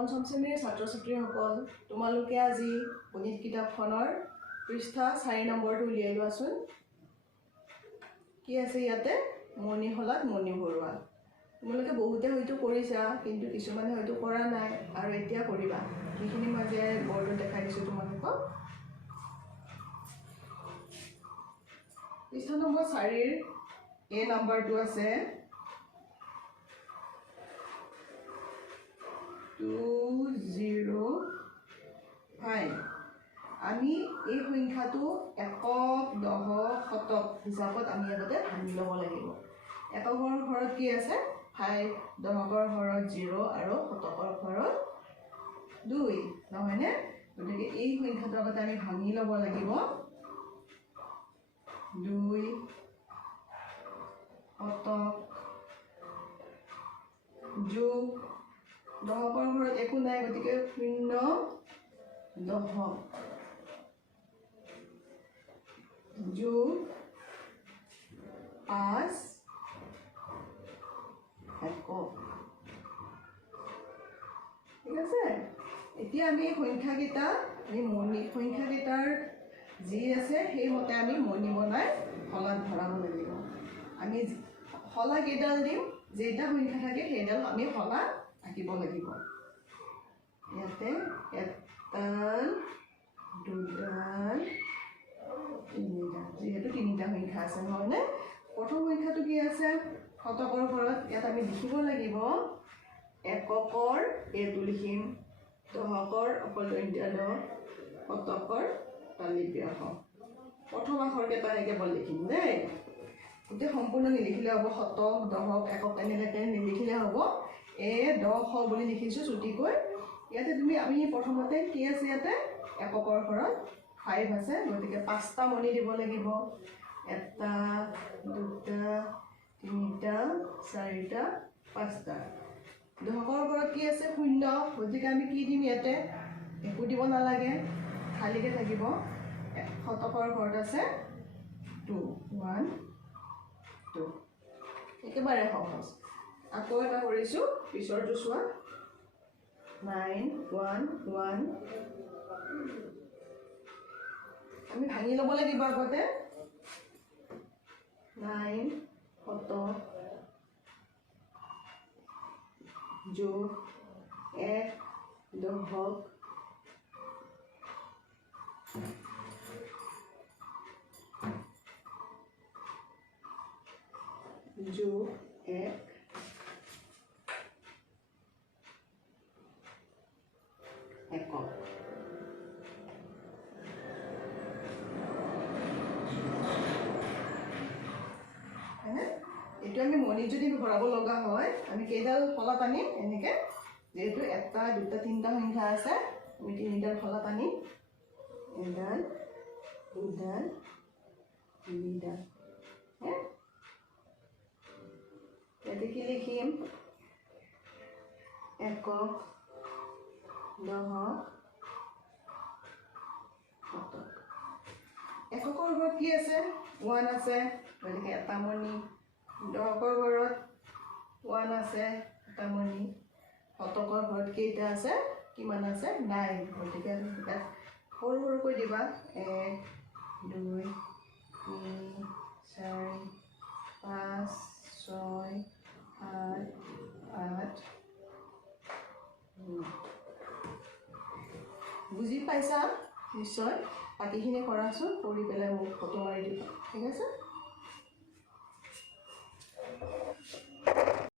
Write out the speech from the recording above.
পঞ্চম শ্ৰেণীৰ ছাত্ৰ ছাত্ৰীসকল, তোমালোকে আজি গণিত কিতাপখনৰ পৃষ্ঠা 4 নম্বৰটো উলিয়াই লোৱাচোন। কি আছে ইয়াতে? মণিশলাত মণি ভৰোৱা। তোমালোকে বহুতে হয়তো কৰিছা, কিন্তু কিছুমানে হয়তো কৰা নাই আৰু এতিয়া কৰিবা। সেইখিনি মই যে বৰ্ডত দেখাই দিছোঁ তোমালোকক। পৃষ্ঠা নম্বৰ 4ৰ এ নম্বৰটো আছে 205। আমি এই সংখ্যাটো একক, দশক, শতক হিচাপত আমি আগতে ভাঙি ল'ব লাগিব। এককৰ ঘৰত কি আছে? 5, দশকৰ ঘৰত 0 আৰু শতকৰ ঘৰত 2, নহয়নে? গতিকে এই সংখ্যাটো আগতে আমি ভাঙি ল'ব লাগিব। 2 শতক যোগ দশকৰ ঘৰত একো নাই, গতিকে 0 দশক যোগ 5 একক। ঠিক আছে? এতিয়া আমি সংখ্যাকেইটা সংখ্যাকেইটাৰ যি আছে সেইমতে আমি মণি বনাই শলাত ভৰাব লাগিব। আমি শলা কেইডাল দিম, যেইটা সংখ্যা থাকে সেইডাল আমি শলা আঁকিব লাগিব। ইয়াতে এডাল, দুডাল, তিনিডাল, যিহেতু তিনিটা সংখ্যা আছে, নহয়নে? প্ৰথম সংখ্যাটো কি আছে? শতকৰ ঘৰত ইয়াত আমি লিখিব লাগিব এককৰ এইটো লিখিম, দশকৰ অকল দ, শতকৰ তালিব্যাস। প্ৰথম আখৰকেইটাহে কেৱল লিখিম দেই। গোটেই সম্পূৰ্ণ নিলিখিলে হ'ব। শতক, দশক, একক এনেকৈ নিলিখিলে হ'ব। দ শ বুলি লিখিছোঁ চুটিকৈ। ইয়াতে আমি প্ৰথমতে কি আছে? ইয়াতে এককৰ ঘৰত 5 আছে, গতিকে 5টা মণি দিব লাগিব। 1, 2, 3, 4, 5টা। দশকৰ ঘৰত কি আছে? 0, গতিকে আমি কি দিম? ইয়াতে একো দিব নালাগে, খালীকৈ থাকিব। শতকৰ ঘৰত আছে 2, 1, 2। একেবাৰে সহজ। আকৌ এটা কৰিছোঁ, পিছৰটো চোৱা। 9, 1, 1। আমি ভাঙি ল'ব লাগিব আগতে। 9 শতক যোগ 1 দশক যোগ 1 একক। এইটো আমি মণি যদি ভৰাব লগা হয়, আমি কেইডাল শলাত আনিম? এনেকৈ, যিহেতু 1, 2, 3টা সংখ্যা আছে, আমি 3ডাল শলাত আনিম। 1ডাল, 2ডাল, 3ডাল। ইয়াতে কি লিখিম? একক, দশক, শতক। এককৰ ঘৰত কি আছে? 1 আছে, গতিকে এটা মণি। দশকৰ ঘৰত 1 আছে, এটা মণি। শতকৰ ঘৰত কেইটা আছে? কিমান আছে? 9, গতিকে সৰু সৰুকৈ দিবা। 1, 2, 3, 4, 5, 6, 7, 8, 9। বুজি পাইছা নিশ্চয়? বাকীখিনি কৰাচোন, কৰি পেলাই মোক ফটো মাৰি দিবা।